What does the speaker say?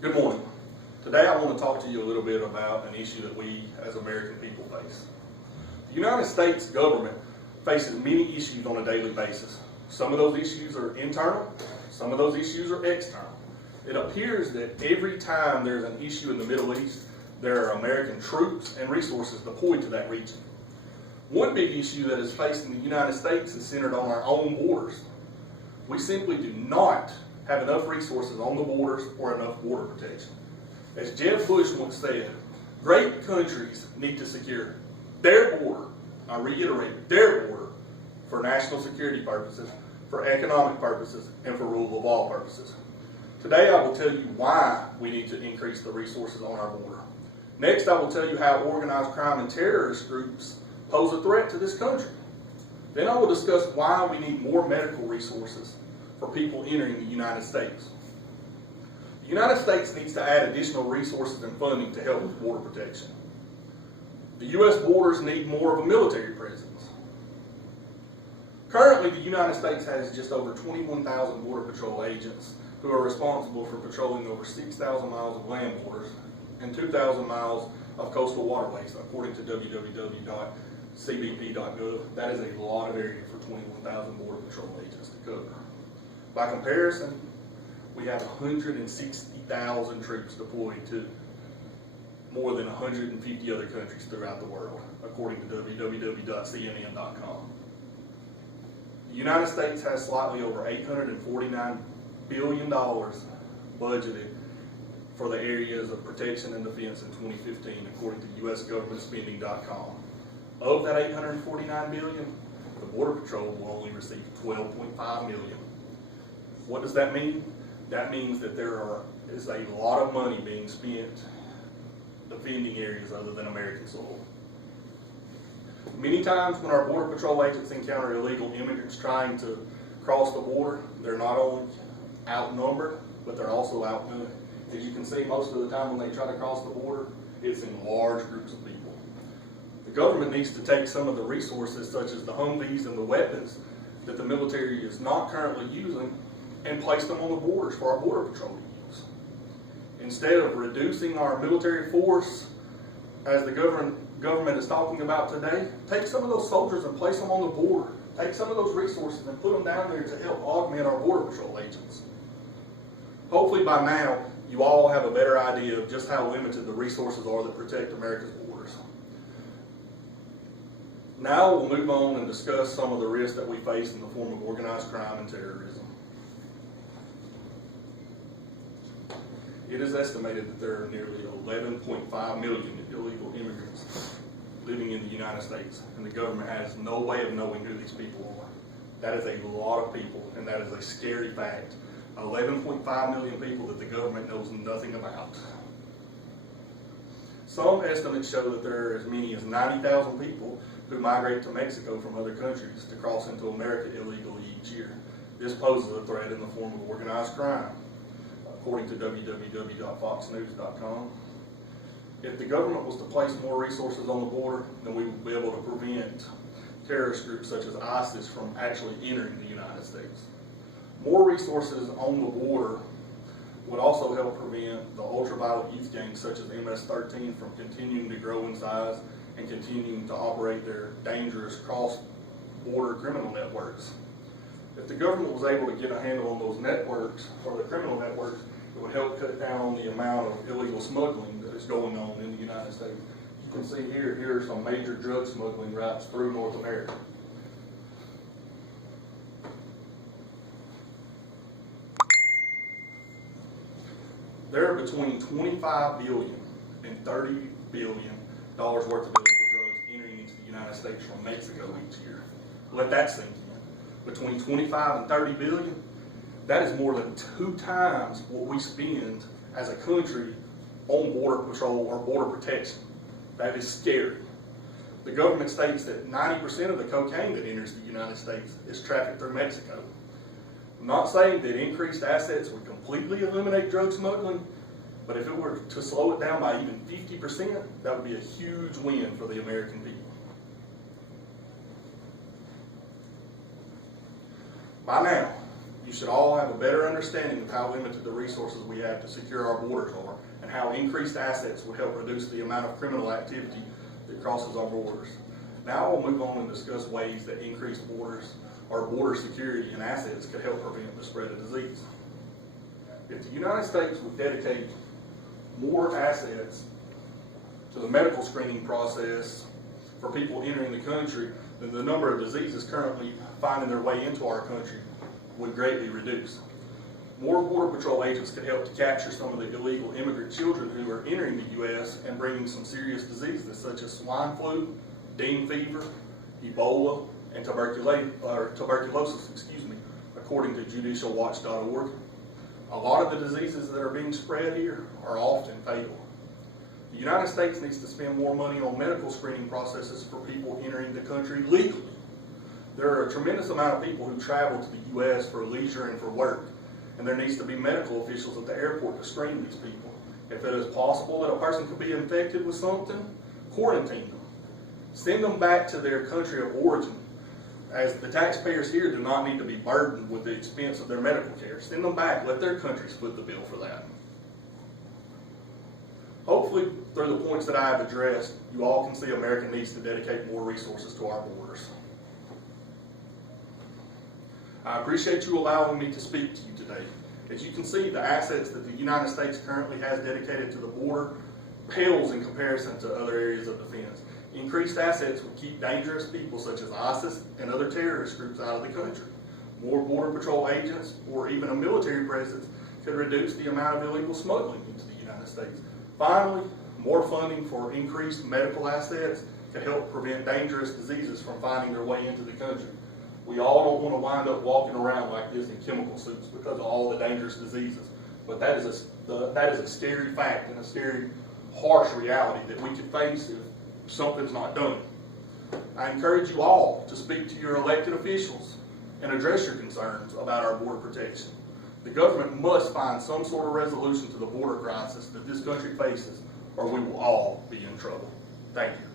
Good morning. Today I want to talk to you a little bit about an issue that we as American people face. The United States government faces many issues on a daily basis. Some of those issues are internal, some of those issues are external. It appears that every time there's an issue in the Middle East, there are American troops and resources deployed to that region. One big issue that is facing the United States is centered on our own borders. We simply do not have enough resources on the borders or enough border protection. As Jeb Bush once said, great countries need to secure their border, I reiterate, their border, for national security purposes, for economic purposes, and for rule of law purposes. Today I will tell you why we need to increase the resources on our border. Next I will tell you how organized crime and terrorist groups pose a threat to this country. Then I will discuss why we need more medical resources for people entering the United States. The United States needs to add additional resources and funding to help with border protection. The U.S. borders need more of a military presence. Currently, the United States has just over 21,000 Border Patrol agents who are responsible for patrolling over 6,000 miles of land borders and 2,000 miles of coastal waterways, according to www.cbp.gov. That is a lot of area for 21,000 Border Patrol agents to cover. By comparison, we have 160,000 troops deployed to more than 150 other countries throughout the world, according to www.cnn.com. The United States has slightly over $849 billion budgeted for the areas of protection and defense in 2015, according to usgovernmentspending.com. Of that $849 billion, the Border Patrol will only receive $12.5 million. What does that mean? That means that there is a lot of money being spent defending areas other than American soil. Many times when our Border Patrol agents encounter illegal immigrants trying to cross the border, they're not only outnumbered, but they're also outgunned. As you can see, most of the time when they try to cross the border, it's in large groups of people. The government needs to take some of the resources, such as the Humvees and the weapons that the military is not currently using, and place them on the borders for our Border Patrol to use. Instead of reducing our military force, as the government is talking about today, take some of those soldiers and place them on the border. Take some of those resources and put them down there to help augment our Border Patrol agents. Hopefully by now, you all have a better idea of just how limited the resources are that protect America's borders. Now we'll move on and discuss some of the risks that we face in the form of organized crime and terrorism. It is estimated that there are nearly 11.5 million illegal immigrants living in the United States, and the government has no way of knowing who these people are. That is a lot of people, and that is a scary fact. 11.5 million people that the government knows nothing about. Some estimates show that there are as many as 90,000 people who migrate to Mexico from other countries to cross into America illegally each year. This poses a threat in the form of organized crime, according to www.foxnews.com. If the government was to place more resources on the border, then we would be able to prevent terrorist groups such as ISIS from actually entering the United States. More resources on the border would also help prevent the ultraviolet youth gangs such as MS-13 from continuing to grow in size and continuing to operate their dangerous cross-border criminal networks. If the government was able to get a handle on those networks, or the criminal networks, it would help cut down on the amount of illegal smuggling that is going on in the United States. You can see here are some major drug smuggling routes through North America. There are between $25 billion and $30 billion worth of illegal drugs entering into the United States from Mexico each year. Let that sink in. Between 25 and 30 billion, that is more than 2 times what we spend as a country on border patrol or border protection. That is scary. The government states that 90% of the cocaine that enters the United States is trafficked through Mexico. I'm not saying that increased assets would completely eliminate drug smuggling, but if it were to slow it down by even 50%, that would be a huge win for the American people. By now, You should all have a better understanding of how limited the resources we have to secure our borders are, and how increased assets would help reduce the amount of criminal activity that crosses our borders. Now we'll move on and discuss ways that increased borders or border security and assets could help prevent the spread of disease. If the United States would dedicate more assets to the medical screening process for people entering the country, then the number of diseases currently finding their way into our country would greatly reduce. More Border Patrol agents could help to capture some of the illegal immigrant children who are entering the U.S. and bringing some serious diseases such as swine flu, dengue fever, Ebola, and tuberculosis, according to judicialwatch.org. A lot of the diseases that are being spread here are often fatal. The United States needs to spend more money on medical screening processes for people entering the country legally. There are a tremendous amount of people who travel to the U.S. for leisure and for work, and there needs to be medical officials at the airport to screen these people. If it is possible that a person could be infected with something, quarantine them. Send them back to their country of origin, as the taxpayers here do not need to be burdened with the expense of their medical care. Send them back, let their country split the bill for that. Hopefully, through the points that I have addressed, you all can see America needs to dedicate more resources to our borders. I appreciate you allowing me to speak to you today. As you can see, the assets that the United States currently has dedicated to the border pales in comparison to other areas of defense. Increased assets would keep dangerous people such as ISIS and other terrorist groups out of the country. More Border Patrol agents or even a military presence could reduce the amount of illegal smuggling into the United States. Finally, more funding for increased medical assets could help prevent dangerous diseases from finding their way into the country. We all don't want to wind up walking around like this in chemical suits because of all the dangerous diseases. But that is a scary fact and a scary, harsh reality that we could face if something's not done. I encourage you all to speak to your elected officials and address your concerns about our border protection. The government must find some sort of resolution to the border crisis that this country faces, or we will all be in trouble. Thank you.